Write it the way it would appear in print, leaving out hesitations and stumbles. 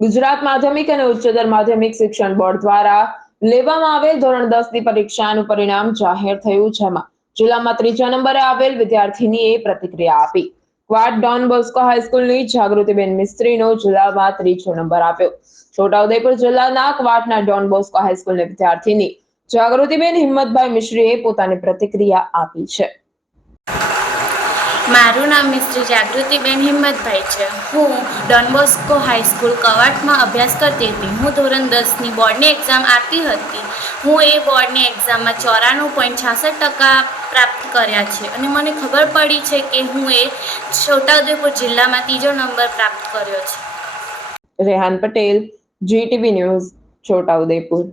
ગુજરાત માધ્યમિક અને ઉચ્ચતર માધ્યમિક શિક્ષણ બોર્ડ દ્વારા લેવામાં આવેલ ધોરણ 10 ની પરીક્ષાનું પરિણામ જાહેર થયું, જેમાં જિલ્લામાં 3જા નંબરે આવેલ વિદ્યાર્થીનીએ પ્રતિક્રિયા આપી. ક્વાડ ડોન બોસ્કો હાઈસ્કૂલની જાગૃતિબેન મિસ્ત્રીનો જિલ્લામાં 3જો નંબર આવ્યો. છોટાઉદેપુર જિલ્લાના ક્વાડના ડોન બોસ્કો હાઈસ્કૂલની વિદ્યાર્થીની જાગૃતિબેન હિંમતભાઈ મિશ્રીએ પોતાની પ્રતિક્રિયા આપી છે. મારું નામ મિસ્ટર જાગૃતિબેન હિંમતભાઈ છે. હું ડોન બોસ્કો હાઈસ્કૂલ કવાંટમાં અભ્યાસ કરતી હતી. હું ધોરણ 10ની બોર્ડની એક્ઝામ આપી હતી. હું એ બોર્ડની એક્ઝામમાં 94.66% પ્રાપ્ત કર્યા છે અને મને ખબર પડી છે કે હું એ છોટાઉદેપુર જિલ્લામાં 3જો નંબર પ્રાપ્ત કર્યો છે. Rehan Patel, GTV news, Chhota Udepur.